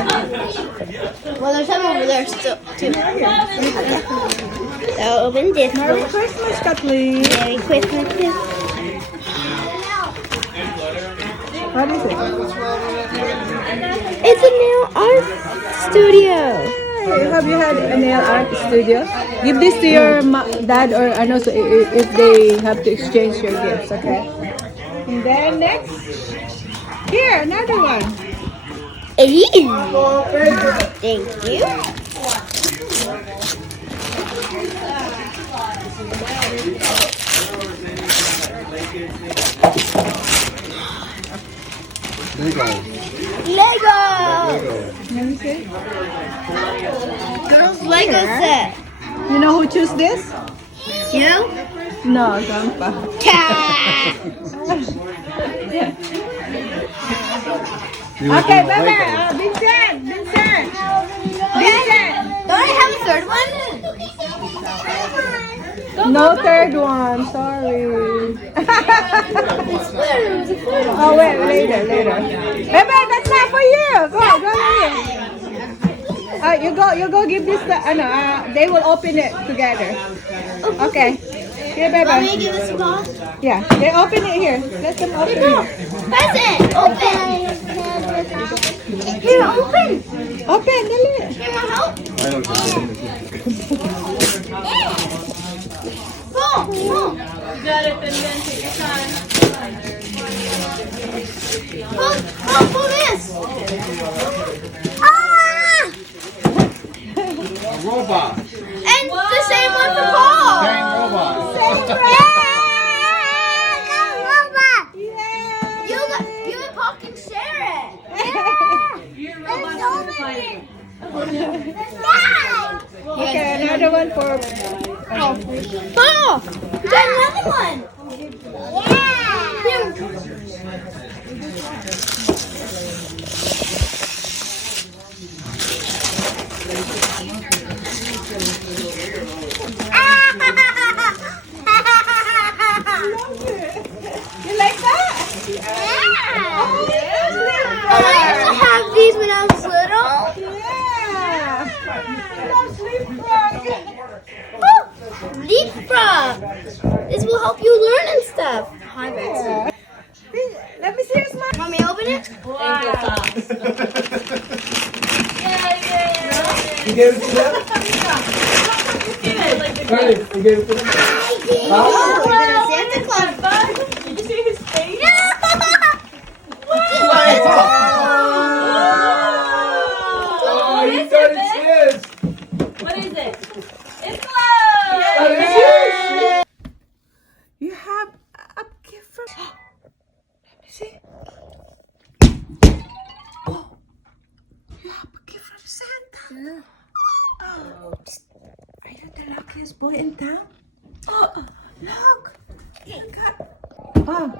here. Well, there's some over there still too. Okay. So open this Merry one. Christmas, Kathleen. Merry Christmas too. What is it? It's a nail art studio. Hey, have you had a nail art studio? Give this to your dad or I know so if they have to exchange your gifts, okay? And then next, here another one. Thank you. Lego. Let me see. Girls Lego set. You know who chose this? You? No, Grandpa. Okay, bye-bye. Vincent. Don't I have a third one? No third one, sorry. Oh, wait, later. Bye-bye, that's not for you. Go here. You go give this to, they will open it together. Okay. Okay, Want me to bye-bye. give this a call? Yeah, they open it here. Let them open it. Present. Open. Here, open. Open, dali. Here, want help? Pull. You got it, Ben. Take your time. Pull this. Ah! Robot. And the same one for Paul. Dang robot. You and Paul can share it. Your robot's are fighting. Okay, another one for... Paul, you got another one. You like that? I used to have these when I was little. Yeah. Leapfrog. This will help you learn and stuff. Hi, Yeah. Let me see your smile. Want me to open it? You gave it to them? Carly, you gave it to them? Oh, Santa Claus. Did you see his face? Oh, you thought it's his. What is it? It's closed! You have a gift from... Let me see. Oh, you have a gift from Santa. Oh, are you the luckiest boy in town? Oh, look. You got... Oh.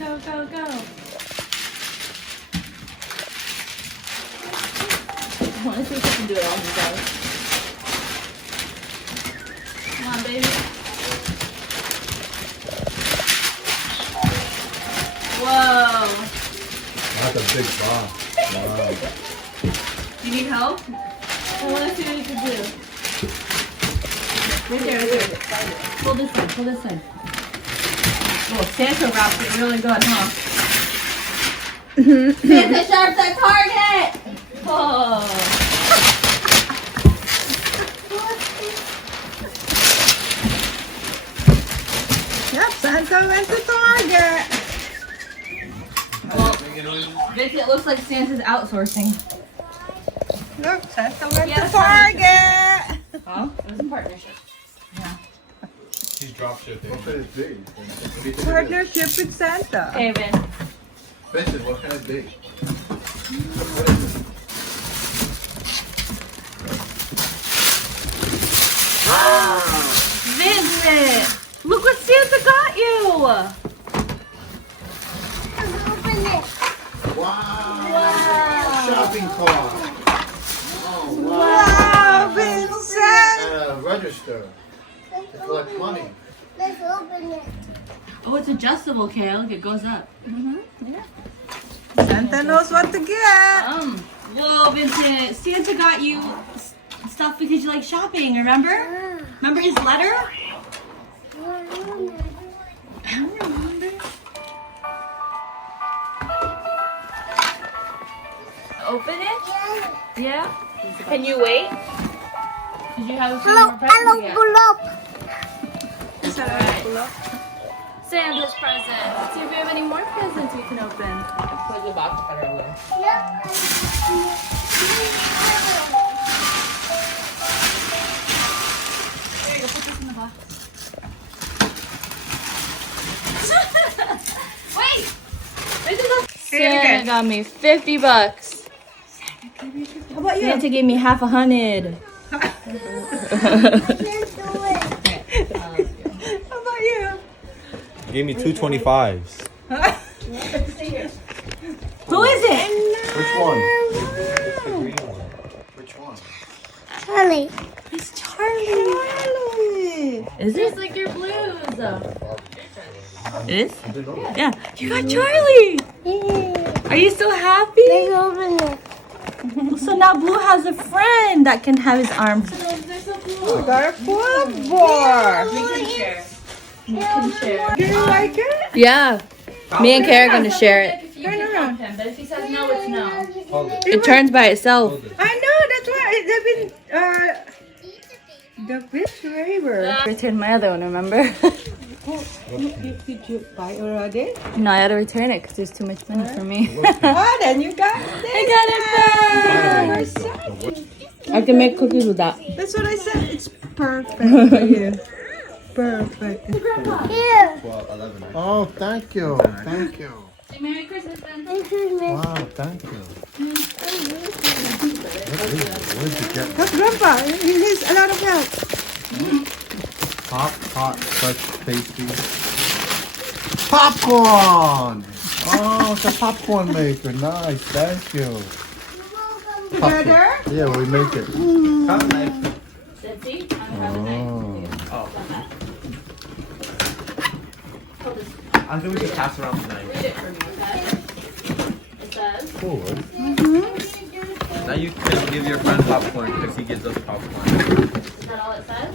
Go. I want to see if I can do it all together. Come on, baby. Whoa. That's a big box. Wow. You need help? I want to see what you can do. Right there. Pull this side. Oh, Santa wrapped it really good, huh? Santa sharps at Target! Oh. Yep, Santa went to Target. Well, Vic, it looks like Santa's outsourcing. Look, Santa went Yeah, to Target. Huh? It was in partnership. He's drop shipping. What kind of big? Partnership with Santa. Okay, Vin. Vincent, what kind of big? Vincent! Look what Santa got you! Wow. Shopping cart. Oh, wow. Wow, Vincent. And a register to collect money. Let's open it. Oh, it's adjustable, Kale. Look, it goes up. Santa knows what to get. Whoa, Vincent. Santa got you stuff because you like shopping, remember? Remember his letter? Open it? Yeah. Can you wait? Did you have a few more presents yet? Santa's present. Let's see if we have any more presents we can open. Put the box cutter away. There you go. Put this in the box. Wait! Santa got me $50. How about you? Santa gave me half 100. How about you? Gave me 225s. Who is it? Which one? The green one. Which one? Charlie. It's Charlie. Is it? It's like your blues. It is? Yeah. You got Charlie. Are you so happy? Let's open it. So now Blue has a friend that can have his arms. We got a flower. We can share. Do you like it? Yeah. Me and Kara are going to share it. Turn around. But if he says no, it's no. Hold it. It turns by itself. I know, that's why they've been, the fish river. I returned my other one, remember? Did you buy already? No, I had to return it because there's too much money for me. Oh, then you got this. I got it back. I can make cookies with that. That's what I said. It's perfect for you. Perfect. Here. 12, 11. Oh, thank you. Thank you. Say Merry Christmas, Ben. Wow, thank you. What did you get? But Grandpa, he needs a lot of help. Hot, such tasty. Popcorn! Oh, it's a popcorn maker. Nice, thank you. Together? Yeah, we make it. Let's see. Oh. I think we should pass around the knife. Read it for me, okay? It says. Cool. Now you can give your friend popcorn because he gives us popcorn. Is that all it says?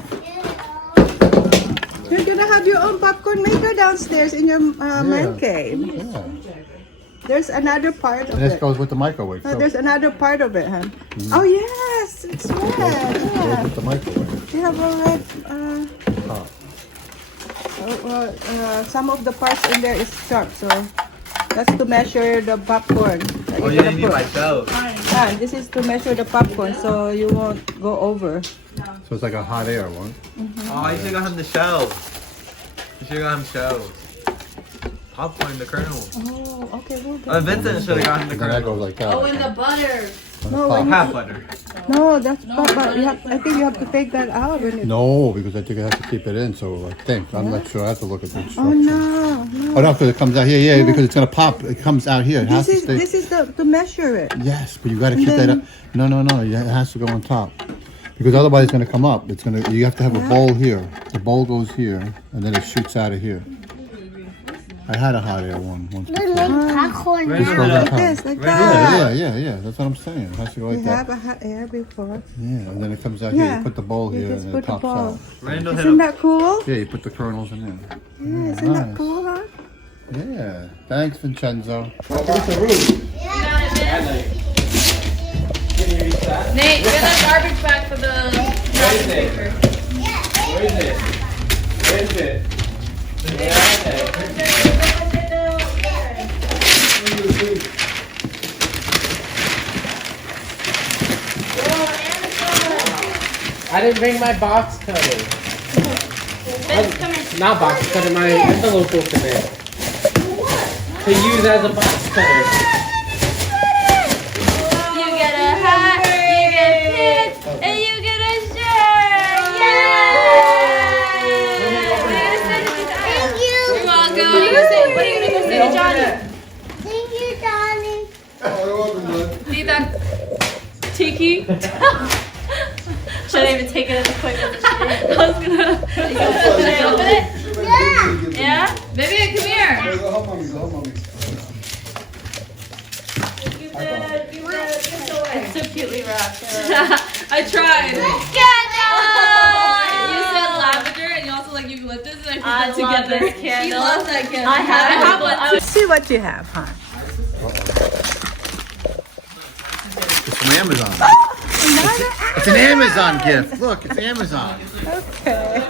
You're gonna have your own popcorn maker downstairs in your man cave. Yeah. There's another part of And this it. goes with the microwave. Oh, So there's another part of it, huh? Oh yes, it's red. goes Yeah. with the microwave. You have a red. Top. Some of the parts in there is sharp, so that's to measure the popcorn. that Oh, you're you gonna didn't need put. my shells. Ah, this is to measure the popcorn, so you won't go over. So it's like a hot air one. Oh, you should have got him the shells. You should have got him shells. Popcorn, the kernel. Oh, okay, we'll get Vincent should have got him the And then that kernel. goes like that. Oh, and the butter. No, Top. Half butter. No, that's but you have, I think you have to take that out when it. No, because I think I have to keep it in, so I think. I'm not sure. I have to look at the Oh instructions. no, Oh, no, because it comes out here. Yeah, because it's going to pop. It comes out here. It has This to is stay. this is the to measure it. Yes, but you got to keep then- that up. No. It has to go on top. Because otherwise it's going to come up. It's going to. You have to have a bowl here. The bowl goes here, and then it shoots out of here. I had a hot air one once We before. make popcorn Ready? now. Goes on Like top. this, like Ready? that. Yeah. That's what I'm saying. It has to go We like have that. a hot air before. Yeah, and then it comes out here. Yeah. You put the bowl You here, just and put it the pops bowl. out. Randall hit Isn't him. that cool? Yeah, you put the kernels in there. Yeah, isn't that Nice. cool, huh? Yeah. Thanks, Vincenzo. Nate, get that garbage back for the loudspeaker. I didn't bring my box cutter. Not box cutter, my envelope opener. To use as a box cutter. You get a hat, you get pins, and you get a shirt. Thank you. You're welcome. What are you gonna say? What are you gonna go say to Johnny? Thank you, darling. Need that tiki? Should I even take it as a quick? I was gonna. Should I open it? Yeah. Yeah? Vivian, come here. Go home, mommy. Go home, mommy. It's so cutely wrapped. I tried. You said lavender and you also like eucalyptus and I put that together. This candle. She loves that candle. I have one. Let's see what you have, hon. It's from Amazon. It's an Amazon gift. Look, it's Amazon. Okay.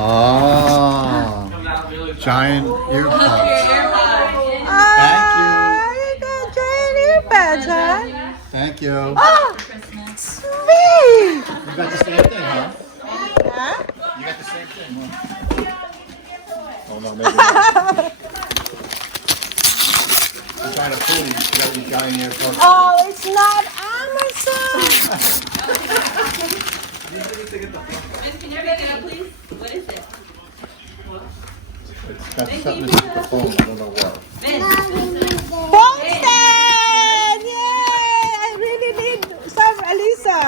Oh, giant earpods. You got giant earbuds, huh? Thank you. Oh, sweet. You got the same thing, huh? Huh? You got the same thing, huh? Oh no, maybe not. I'm trying to fool you. You got these giant earpods. Oh, it's not Amazon. Can you pick it up, please? What is it? It's got something to do with the phone. I don't know what. Phone stand! Yay! I really need some, Elisa.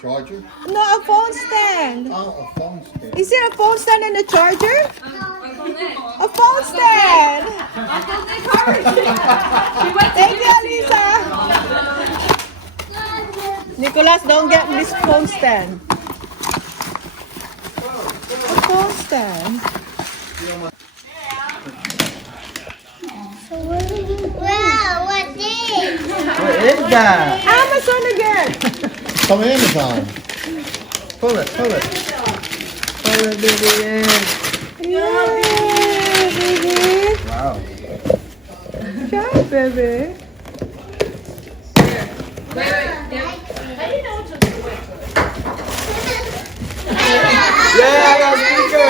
Charger? No, a phone stand. Oh, a phone stand. Is there a phone stand and a charger? A phone stand. Thank you, Elisa. Nicholas, don't get this phone stand. A phone stand. Wow, what's this? What is that? Amazon again. From Amazon. Pull it, pull it. Pull it, baby. Yay, baby. Wow. Ciao, baby. Yeah, I got a speaker.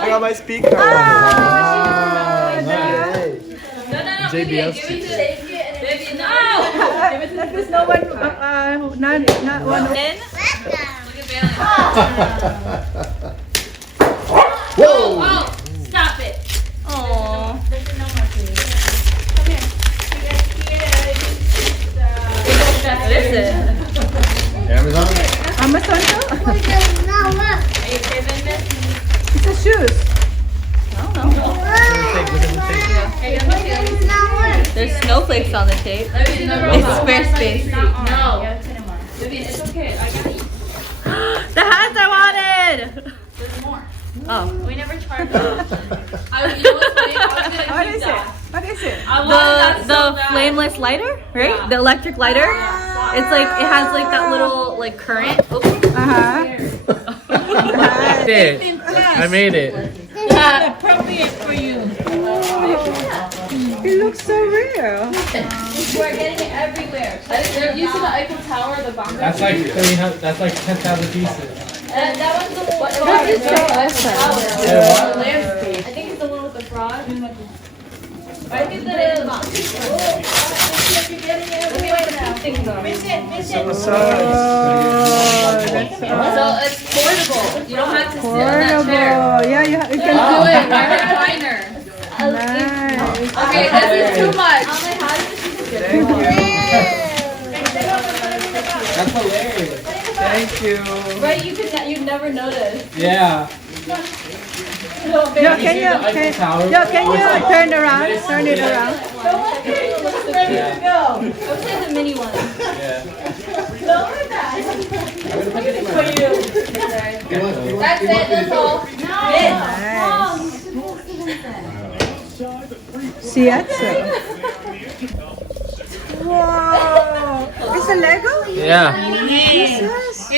I got my speaker. Oh, nice. JBL Vivian, no! That is no one, not one. Then, Whoa! oh, stop it. Aww. What is it? Amazon? Amazon too? Are you okay, Vivian? It's a shoes. There's snowflakes on the tape. It's Squarespace. No. Vivian, it's okay. I got you. The hats I wanted! There's more. Oh. We never charged them. You know what's funny? I was gonna What keep is it? that. What is it? I wanted that so The bad. flameless lighter, right? Yeah. The electric lighter. It's like it has like that little like current. Oops. Uh-huh. I did. I made it. Appropriate for you. It looks so real. We're getting it everywhere. They're used to the Eiffel Tower, the bomber. That's like 300. That's like 10,000 pieces. And that one's the one. That is so awesome. Yeah, what? Landscape. I think it's the one with the frog. I think that is. So what's up? So it's portable. You don't have to sit on that chair. Portable. Yeah, you can Do do it. it. Right recliner. Nice. Okay, this is too much. That's hilarious. Thank you. Right, you'd never notice. Yeah. Yo, can you turn around? Turn it around. I would say the mini one. Yeah. That's it, that's all. Shiatsu. Wow. It's a Lego? Yeah. Jesus.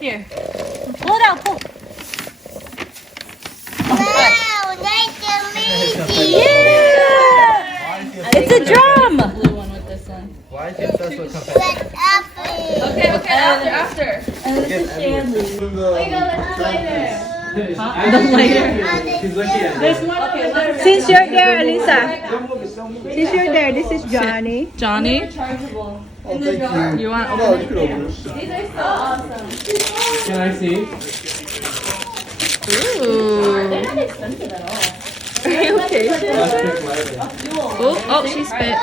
Here. Pull it out. Pull. Wow, nice to meet you. Yeah. It's a drum. Blue one with this one. Why is he obsessed with confetti? What's up? Okay, after. And this is Shanley. The lighter. He's looking at me. Since you're there, Elisa. Since you're there, this is Johnny. Johnny, Chargeable. you want to open it? These are so awesome. Can I see? Ooh. They're not expensive at all. Okay. Oh, she spit.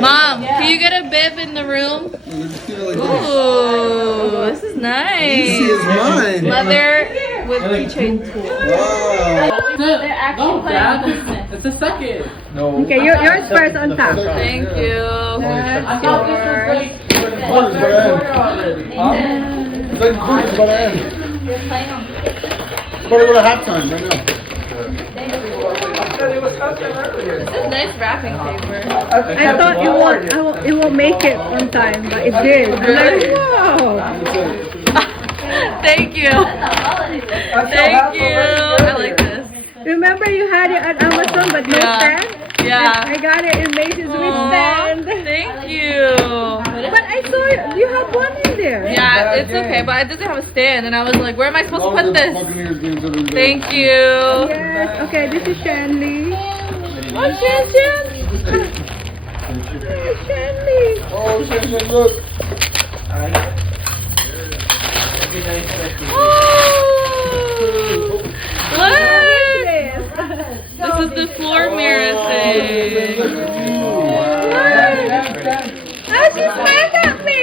Mom, can you get a bib in the room? Ooh, this is nice. mine. Leather with keychain tool. They're actually playing. It's the second. No. Okay, yours first on top. Thank you. I thought this was like. Nice wrapping paper. I thought it won't make it on time, but it did. I'm like, wow. Thank you. Thank you. I like this. Remember you had it on Amazon, but no Yeah. stand? Yeah. I got it in Macy's with Aw, stand. Thank you. But I saw you have one in there. Yeah, it's okay, but it doesn't have a stand, and I was like, where am I supposed to put this? Thank you. Yes. Okay, this is Shanley. Oh, Shan, Shan. Shanley. Oh, shit, look. Oh, what? This is the floor mirror thing. Oh, she smiled at me.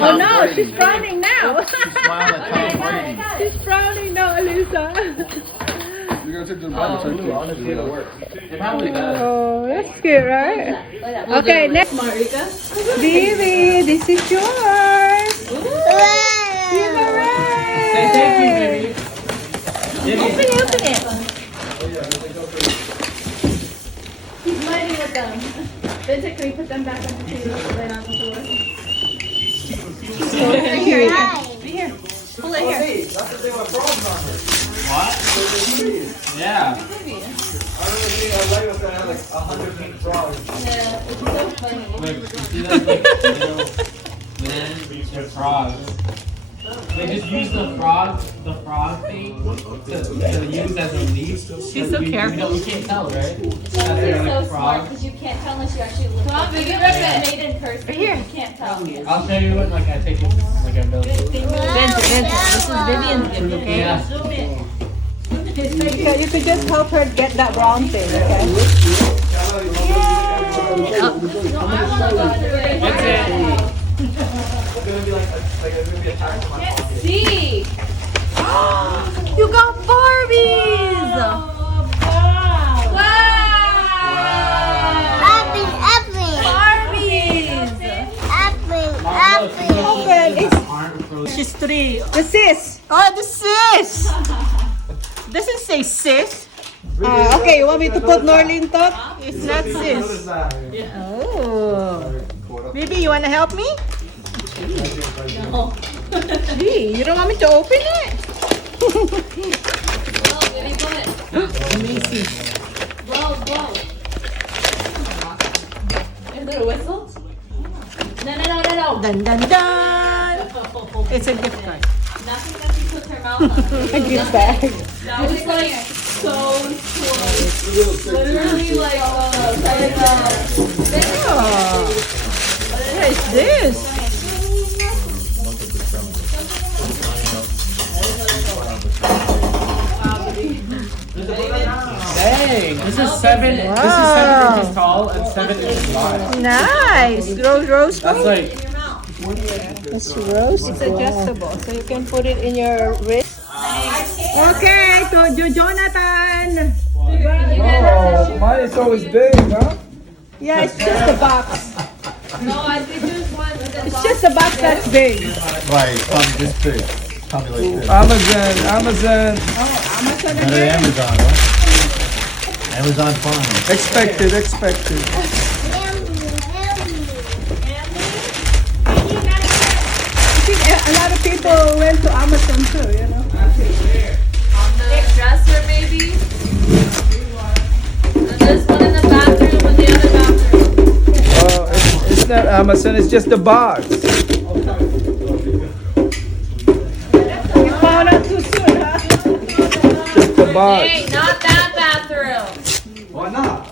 Oh no, she's frowning now. She's frowning now, Elisa. Oh, that's cute, right? Okay, next. Baby, this is yours. Give a ring. Open it. He's fighting with them. Vincent, can we put them back on the table right on the floor? Here. Pull it here. What? Yeah. Yeah, it's so funny. Wait, you see that? Like, then the frogs. They just use the frog thing to use as a leaf. She's so careful. We can't tell, right? That You're they're so like smart frogs. because you can't tell unless you actually look. Come on, at baby, it. rip it. It's made in person. Right here. You can't tell. I'll show you what like I take it like a build. Vincent, this is Vivian's gift, okay? Yeah. You could just help her get that brown thing, okay? That's it. See? You got Barbies! Wow! Barbies! She's 3. The sis. Oh, the sis! Doesn't say sis. Okay, you want me to put Norlin top? It's not sis. Oh. Baby, you wanna help me? Gee, you don't want me to open it? Amazing. Blow. Is it a whistle? No. Dun dun dun! It's a gift card. Nothing that she puts her mouth on. A gift bag. That was like so close. Literally like What is this? Dang, this is 7 inches tall and 7 inches wide. Nice. Rose. That's like It's rose. It's adjustable, so you can put it in your wrist. Okay, so Jonathan. Oh, mine is always big, huh? Yeah, it's just a box. No, I did just one. It's just a box that's big. Right, it's probably this big. Probably like this. Amazon. Better Amazon, huh? Amazon Prime. Expected. I think a lot of people went to Amazon too, you know. Big dresser, baby. And this one in the bathroom and the other bathroom. Oh, it's not Amazon. It's just the box. You found out too soon, huh? Just the box. Hey, not that bathroom. Why not?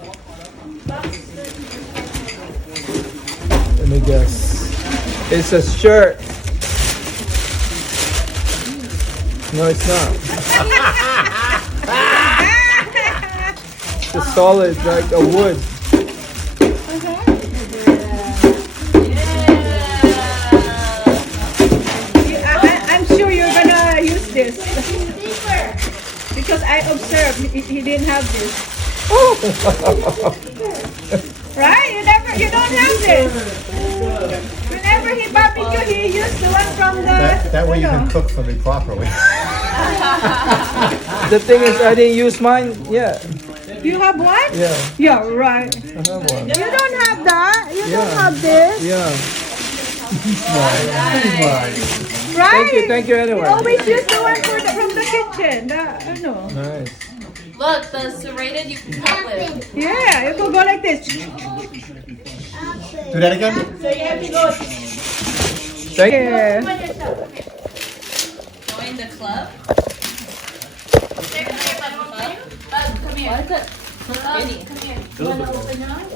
Let me guess. It's a shirt. No, it's not. a solid, like a wood. I'm sure you're gonna use this. Because I observed he didn't have this. Right? You don't have this. Whenever he barbecue, he used the one from the. That way you can cook for me properly. The thing is, I didn't use mine yet. You have one? Yeah, Yeah, right. I have one. You don't have that. You don't have this. Yeah. Right? Thank you You anyway. always use the one from the kitchen. No. Nice. Look, the serrated you can cut with. Yeah, you can go like this. Do that again? Thank you. Yeah. Join the club. Come here. Why is it so skinny? Come here. You want to open yours?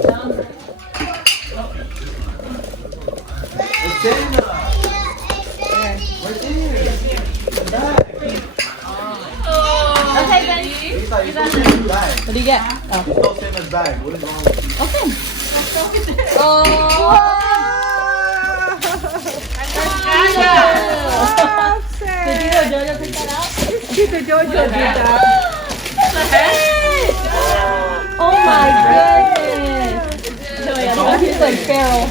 Okay, then. What do you get? Bag. What is wrong with you? Did Jojo pick that out? Tito Jojo did that. Oh my goodness! He's like feral.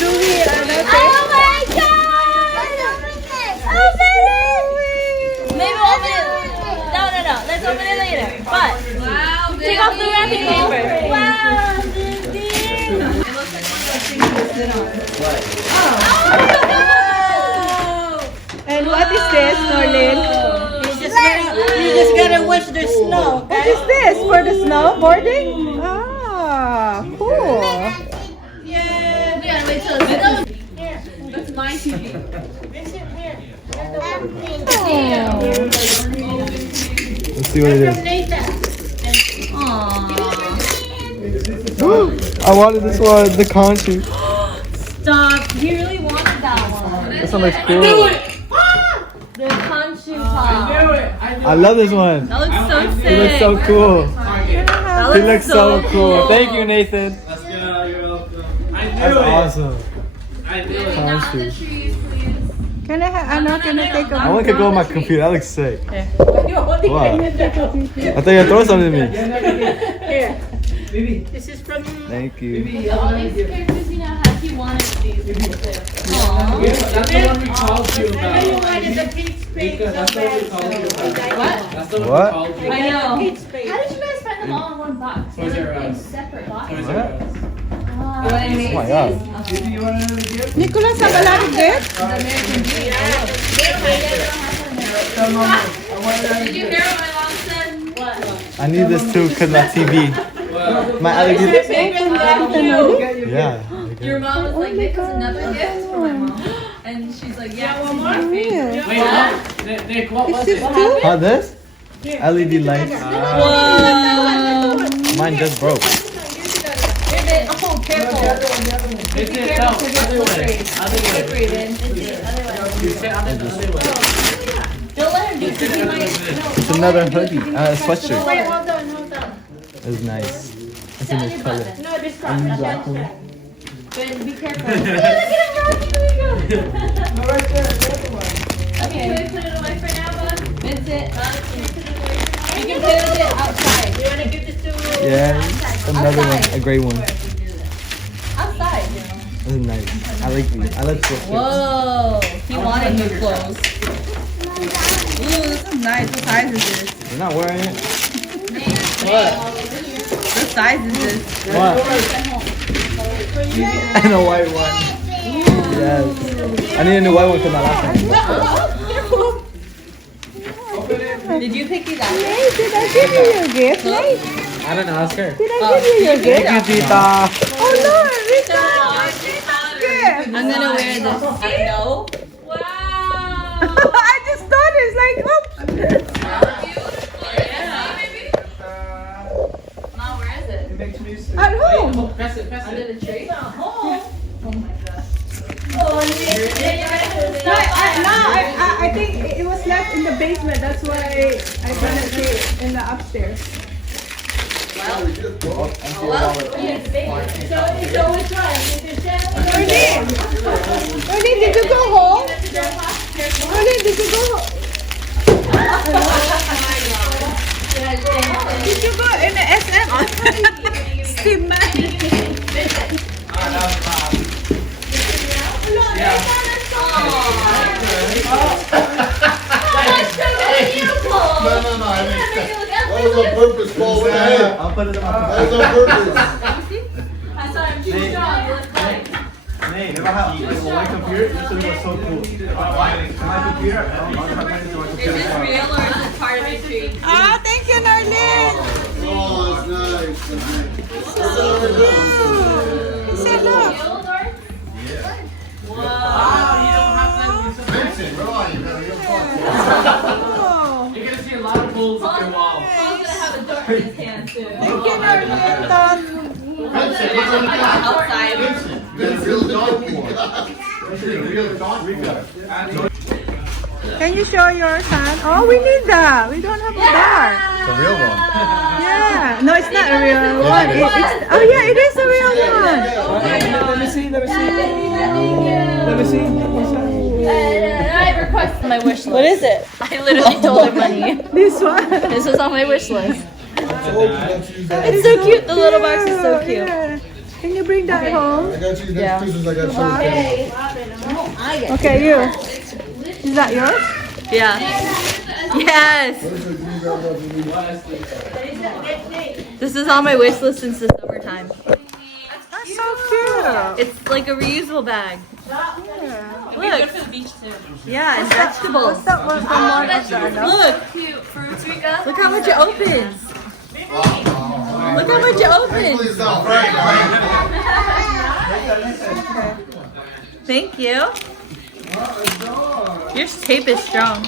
Louis and I think. Oh my god! Maybe we'll open it. No. Let's open it later. But take off the wrapping paper. Wow, It looks like one of those things to sit on. And what is this, Norlin? You just gotta wish the snow. What is this? For the snowboarding? Ah, cool. We gotta wait till it's That's my TV. Let's see what it is. I wanted this one, the conchu. Stop. He really wanted that one. This one looks cool. The conchu pop. I love this one. That looks so sick. He looks so cool. That He looks so cool. Thank you, Nathan. Let's go. You're welcome. I knew That's it. awesome. I knew it. Conchu. Can I'm not gonna take a I want to go on my computer. That looks sick. Wow. I thought you throw something to me. This is from. Thank you. All these characters, he wanted these. That's the one we called you about. You wanted the peach space so That's the one we called you about. bad. That's the one What? we called you I know. Peach space. How did you guys find them all in one box? Toys R Like Us. separate boxes. Toys R Us. Oh my god. You want another gift? Nicholas have a lot of gifts. Did you hear what my mom said? What? I need this too because my TV. My LED. Yeah. Your mom was like, Nick has another gift for my mom. And she's like, yeah, one more. Wait, what? Nick, what was it? Oh, this? LED lights. Mine just broke. Oh, careful. It's it. No, other way. Other way. You said other way. Don't let him do it. He might. It's another hoodie. Sweatshirt. Wait, hold on. It's nice. It's in this color. No, this And the black one. Ben, be careful. Look at him rocking. There you go. Okay, can we put it away for now, bud? Vincent, you can put it outside. You wanna give this to? Yeah, another one, a gray one. Outside. This is nice. I like these. I like sweatshirts. Whoa, he wanted new clothes. Ooh, this is nice. What size is this? You're not wearing it? What? What size is this? What? And a white one. Yes. I need a new white one for my last one. Did you pick these out? Hey, did I give you your gift? Nate? I don't know, ask her. Did I give you your gift? Thank you, Tita. Oh no, Rita! gift. I'm gonna wear this. I know. Wow. I just thought it's like, oops. Mom, where is it? At home. Press it. Under the tree? No, I think it was left in the basement. That's why I couldn't see it in the upstairs. Ernie, did you go home? Ernie, did you go home? Did you go in the SM? Steve No, I mean, that was on purpose, Paul. What the heck? I'll put it in my That was on purpose. I saw him too strong. You look like. Nate, remember how my computer used to be so cool? My computer, Is this real or is it part of a tree? Ah, thank you, Narlene. Oh, that's nice. Say look. Vincent, where are you? Man? You're fucking- Oh, You're gonna see a lot of holes in your wall. Paul's gonna have a dart in his hand too. thank you, Narlene. Vincent, look at that. Outside. Vincent, real dog. Real dog. Can you show yours, son? Oh, we need that. We don't have a bar. The real one. Yeah. No, it's not a real one. Oh, yeah, it is a real one. Let me see. Let me see. I requested my wish list. What is it? I literally told her money. This one. This was on my wish list. It's so cute. The little box is so cute. Yeah. Can you bring that home? I got you next Christmas. I got you. Okay, you. Is that yours? Yeah. Yes. This is on my wish list since the summertime. That's so cute. It's like a reusable bag. Yeah. Look. Yeah, and vegetables. That was the one of the Look. Cute fruits, Rika. Look how much it opens. Look how much it opens. Please don't break, Thank you. Your tape is strong. Mom,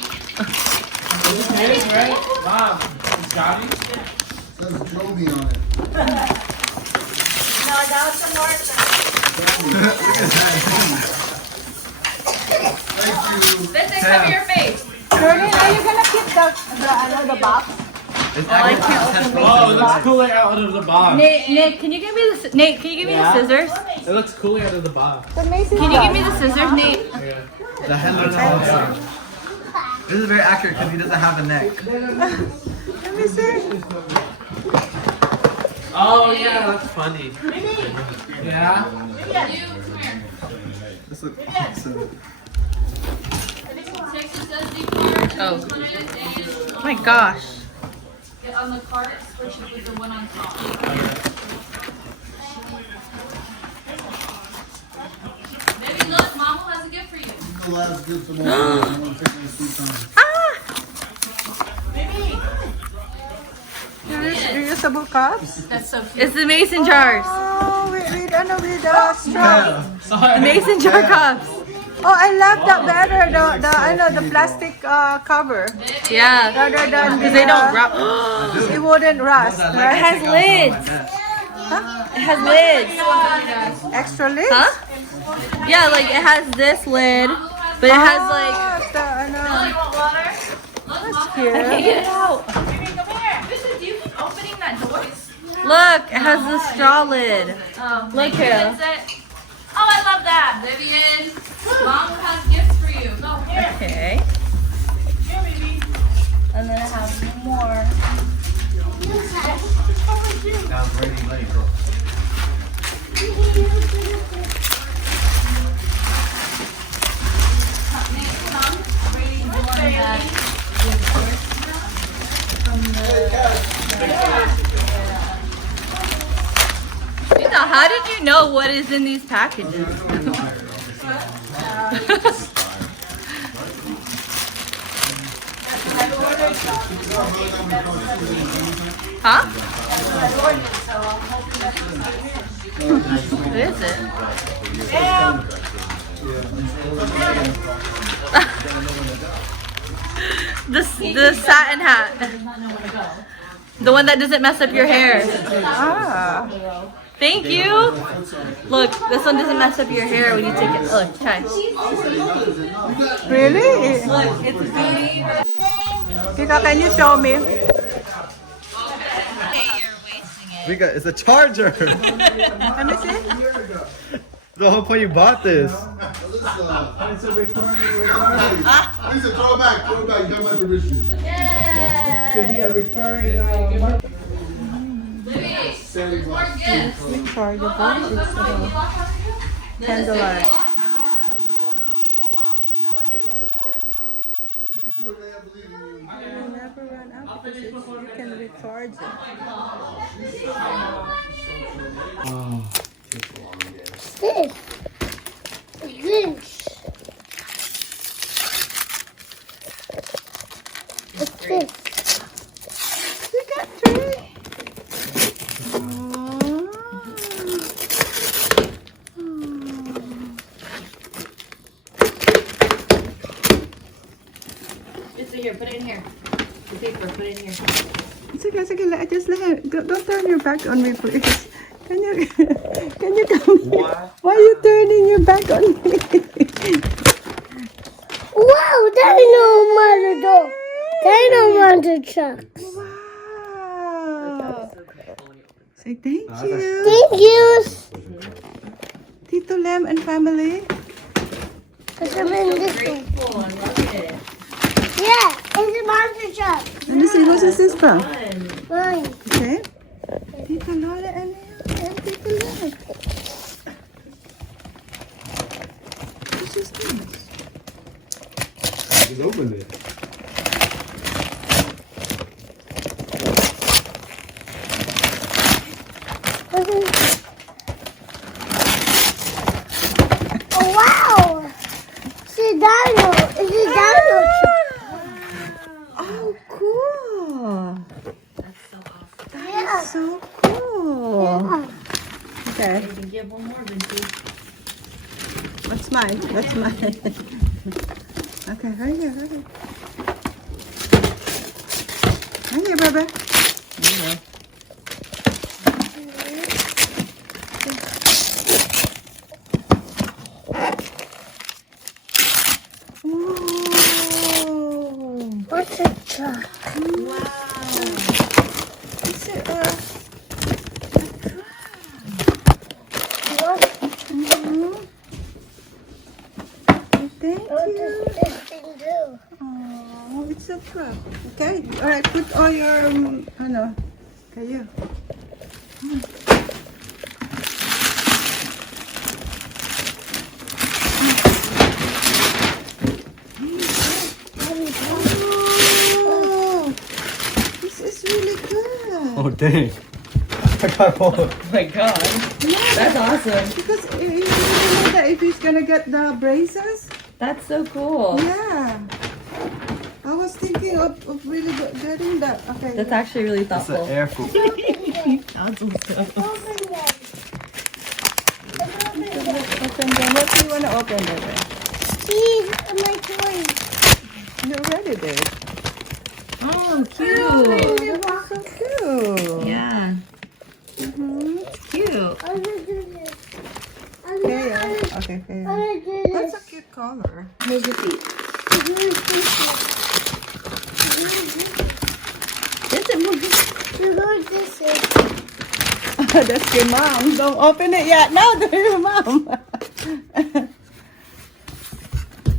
is Johnny? Says Joby on it. Thank you. Vincent, cover your face. Jordan, are you gonna keep the box? Oh, it looks cooler out of the box. Nate, can you give me the Nate? Can you give me the scissors? It looks cooler out of the box. The Mason Can you give me the scissors, Nate? The hand on the outside. This is very accurate because he doesn't have a neck. Let me see. Oh yeah, that's funny. Yeah. This looks awesome. Oh. Oh my gosh. Get on the cart, switch it with the one on top. Baby, look, Mama has a gift for you. The last good for more. I want to take my sweet time. Reusable cups? That's so cute. It's the mason jars. Oh, with straw. The mason jar cups. Oh, I love that better. The plastic cover. Yeah. Rather than Because they don't rub. it wouldn't rust, It right? has lids. It has lids. Extra lid? Huh? Yeah, like it has this lid, but it has like. You want water? Look, Mama. Cute. Get it out. Baby, come here. Vincent, do you keep opening that door? Look, it has the straw lid. Oh, Look thank you, here. Vincent. Oh, I love that. Vivian, Mom has gifts for you. Go here. Okay. Here, baby. And then I have more. Sounds really late, bro. Rita, how did you know what is in these packages? Huh? What is it? The satin hat. The one that doesn't mess up your hair. Ah. Thank you. Look, this one doesn't mess up your hair when you take it. Look, try. Really? Look, it's beauty. Tika, can you show me? Hey, you're wasting it. Mika, it's a charger. Let me see. The whole point you bought this. It's a recording. Lisa, throw it back. You got my permission. Could be a recurring. More gifts. Rechargeable. It's candlelight. You'll never run out because you can recharge it. This. This. What's this? You got three. Just here, put it in here. The paper, put it in here. Sige, just let him. Don't turn your back on me, please. Can you come? What? Why are you turning your back on me? Wow, Dino Matador. Dino Matador. Wow. Say thank you. Thank you. Tito Lem and family. Because I'm in this one. Grateful and loving it. Yeah, it's a monster truck. Let me see, who's this from? Mine. Okay. Tito Lola and Tito Lem. What's this thing? Just open it. Oh, wow. It's a dino. It's a dino truck. Oh, cool. Yeah. So cool. Okay. You can give one more, Vinci. What's mine? That's mine. Okay, right here, right here. Right here, baby. Yeah. Ooh. What's a truck? Wow. Is it What? Thank What you. does this thing do? Oh, it's a truck. Okay. All right. Put all your. Ano. Okay, you. Oh, this is really good. Oh dang. I got both. Oh my god. That's awesome. Because you know that if he's gonna get the braces. That's so cool. Yeah. I was thinking of really getting that. Okay. That's actually really It's thoughtful. an air food. Open it. Open them. What do you want to open, baby? These are my toys. You already did. Oh, Oh, cute. the box. So cute. Yeah. Mm-hmm. Cute. I'm gonna do this. I'm Okay, yeah. gonna Okay, okay. do That's this. a cute color. Here's your feet. You're going to say. That's your mom. Don't open it yet. No, that's your mom.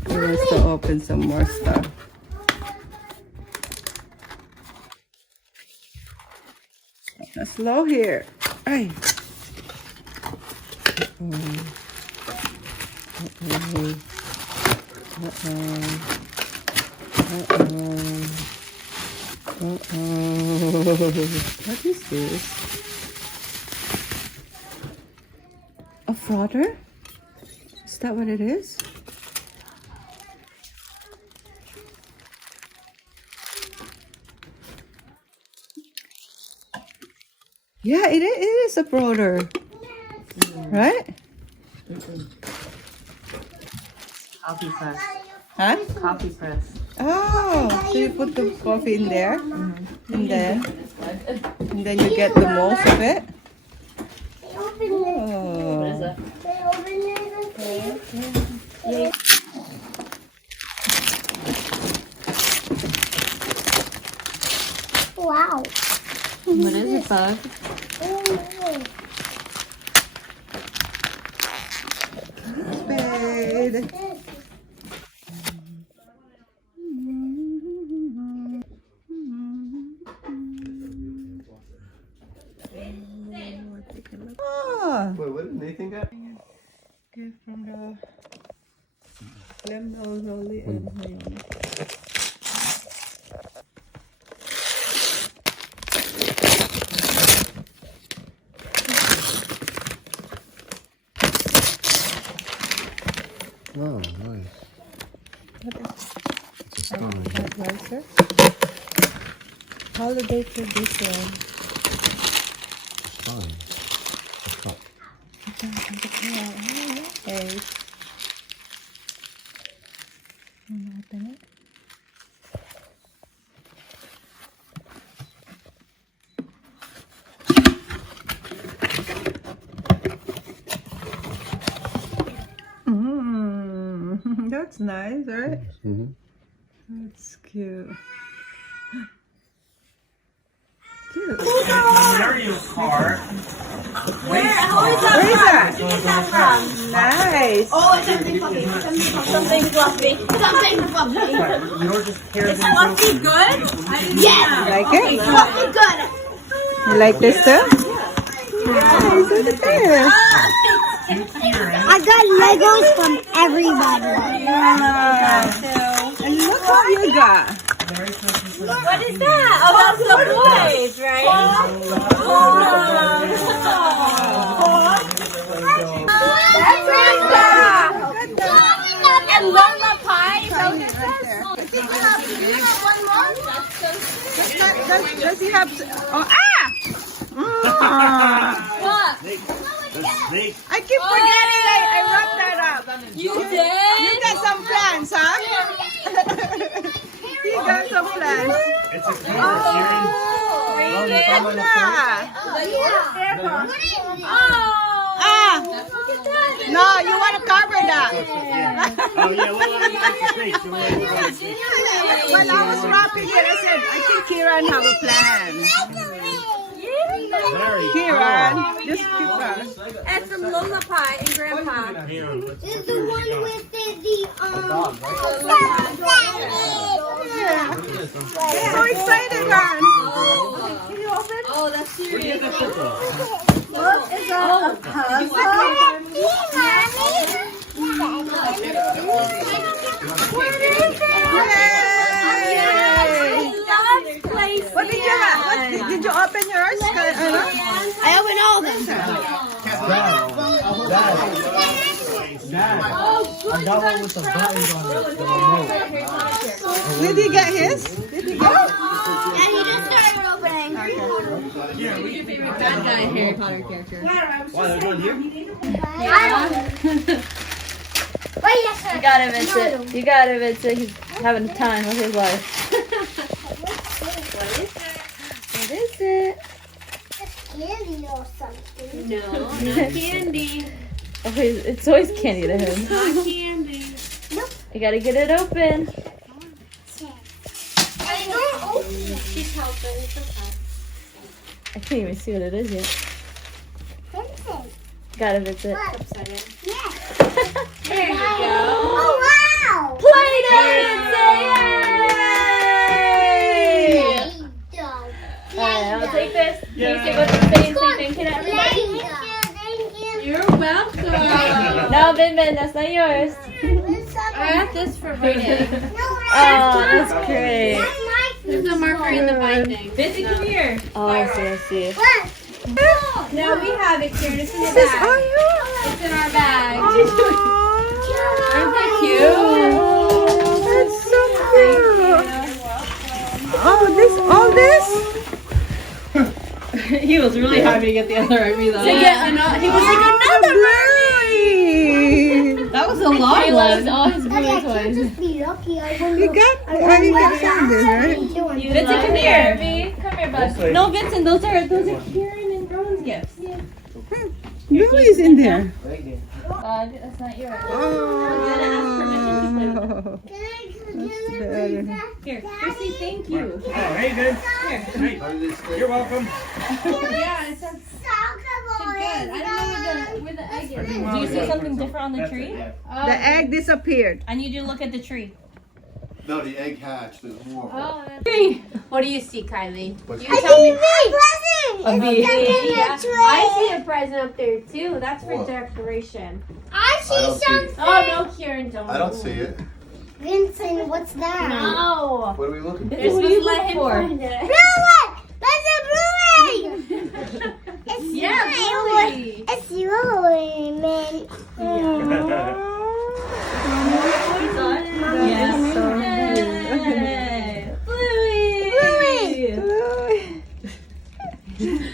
He wants to open some more stuff. Slow here. Ay. What is this? A frother? Is that what it is? Yeah, it is a frother. Right? Coffee press. Huh? Coffee press. Oh, so you put the coffee in there, and then you get the most of it. Open it. Oh. Open it. Wow. What is it, Bug? Spade. Oh, Wait, what did Nathan get? gift from the Glen Holy and Hayon. Oh, nice. It's a stone. Nicer. Holiday tradition. Fine. A cup. Hey. Open it. That's nice, right? Mm-hmm. That's cute. Cute. Mario Kart. Where is that? Nice. Oh, it's something fluffy. Something fluffy. Something fluffy. You don't just care Is fluffy good? Yes. Like it? Fluffy good. You like this too? Nice, look at this. I got Legos from everybody. And look what you got. What is that? Oh, that's the boys, right? That's Rita. And Lola Pie. Does he have? Oh, What? I keep forgetting I wrapped that up. You did? You got some plans, huh? You got some plans. It's a good No, you want to cover that. Oh yeah, When I was wrapping it, I said, I think Kieran have a plan. Kieran, just keep on. And from Lola Pie and Grandpa. This is the one with the So excited, man. Can you open? Oh, that's serious. What is that? A What did you have? Did you open yours? I opened all of them. Dad, I got one with the buttons on it, the remote. Did he get his? Did he get it? And he just started opening. Who's your favorite bad guy Harry Potter character? Why, they're doing you? You got him, Vincent. You got him, Vincent. He's having a time with his life. What is it? candy or something. No, not candy. Okay, it's always candy to him. Not candy. Nope. You gotta get it open. I don't open it. She's helping. It's okay. I can't even see what it is yet. Vincent. Got it, Vincent. What? Yes. There you go. Oh, wow. Alright, I'll take this. Can you say what's the thing so you can get everybody? You're welcome. No, Vinman, that's not yours. I got this for Brayden. Oh, that's great. There's a marker in the binding. Vincent, come here. Oh, I see. Now we have it here. It's in the bag. It's in our bag. Aren't they cute? That's so cute. Oh, all this? He was really happy to get the other RV though. He was like, another Bluey. That was a long He one. loves all his Daddy, I Bluey can't toys. just be lucky. I You got this, right? Vincent, come here. Come here, bud. No, Vincent, those are Kieran and Rowan's gifts. Bluey's in there. That's not yours. Oh. Can I better. Here, Chrissy, thank you. Oh, hey, good. Hey, you're welcome. Yeah, it says good. I don't know where the egg is. Do you see something different on the tree? The egg disappeared. I need you to look at the tree. No, the egg hatched. There's more. What do you see, Kylie? What's You that? tell me. A bee. Yeah. I see a present up there too. That's for What? decoration. I see don't see something. Oh no, Kieran, don't. I don't see it. Vincent, what's that? No. What are we looking for? You're supposed to let him find it. Blue one! That's a blue egg! It's Yeah, mine. Bluey. It's your man. Yes. Yay. Bluey.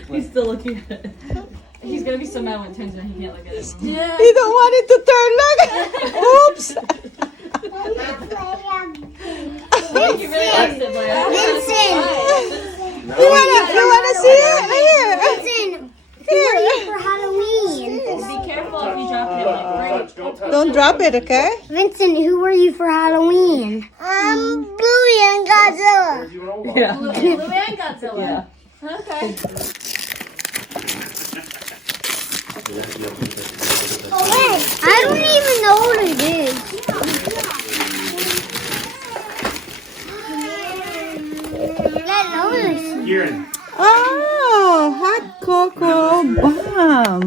He's still looking at it. He's gonna be so mad when it turns around he can't look at it. Yeah. You don't want it to turn. Look. Oops. He really likes it, Blair. Vincent! You wanna see it? Here. Vincent! Who are you for Halloween? Be careful if you drop it. Like, right. Don't drop it, okay? Vincent, who were you for Halloween? Bluey and Godzilla. Yeah. Bluey and Godzilla. Yeah. Okay. I don't even know what it is. Kieran. Oh, hot cocoa bomb.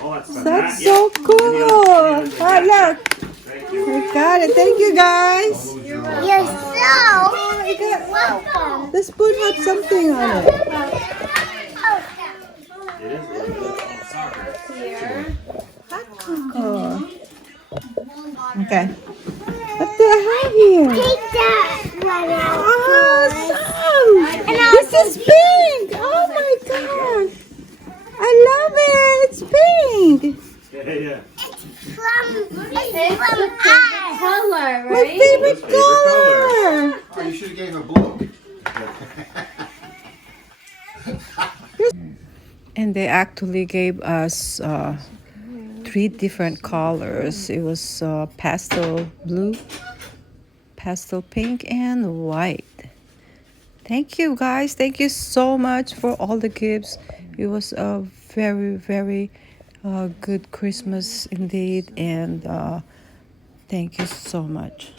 Oh, that's fun. That's so cool. Oh, look. Thank you. We got it. Thank you, guys. You're so welcome. The spoon had something on it. It is soccer. Hot cocoa. Okay. What do I have here? Take that one out. Awesome. This is pink. Oh my god. I love it. It's pink. Yeah. It's from us. Color, My right? favorite color. color. Oh, you should have gave her blue. And they actually gave us 3 different colors. It was pastel blue, pastel pink, and white. Thank you, guys. Thank you so much for all the gifts. It was a very, very good Christmas indeed. And thank you so much.